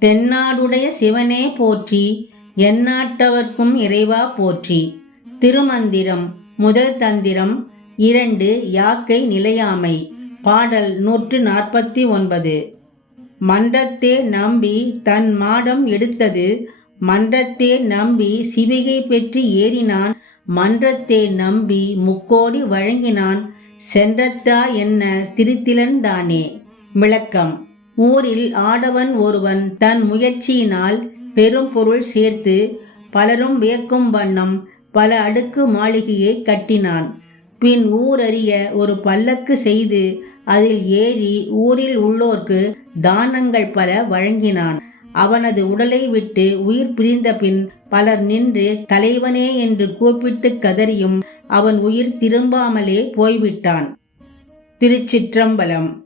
தென்னாடுடைய சிவனே போற்றி எந்நாட்டவர்க்கும் இறைவா போற்றி. திருமந்திரம் முதல் தந்திரம் இரண்டு யாக்கை நிலையாமை. பாடல் நூற்று நாற்பத்தி ஒன்பது. மன்றத்தே நம்பி தன் மாடம் எடுத்தது மன்றத்தே நம்பி சிவிகை பெற்று ஏறினான். மன்றத்தே நம்பி முக்கோடி வழங்கினான் சென்றத்தா என்ன திருத்திலன் தானே. விளக்கம். ஊரில் ஆடவன் ஒருவன் தன் முயற்சியினால் பெரும் பொருள் சேர்த்து பலரும் வியக்கும் வண்ணம் பல அடுக்கு மாளிகையை கட்டினான். பின் ஊரறிய ஒரு பல்லக்கு செய்து அதில் ஏறி ஊரில் உள்ளோர்க்கு தானங்கள் பல வழங்கினான். அவனது உடலை விட்டு உயிர் பிரிந்த பின் பலர் நின்று தலைவனே என்று கூப்பிட்டு கதறியும் அவன் உயிர் திரும்பாமலே போய்விட்டான். திருச்சிற்றம்பலம்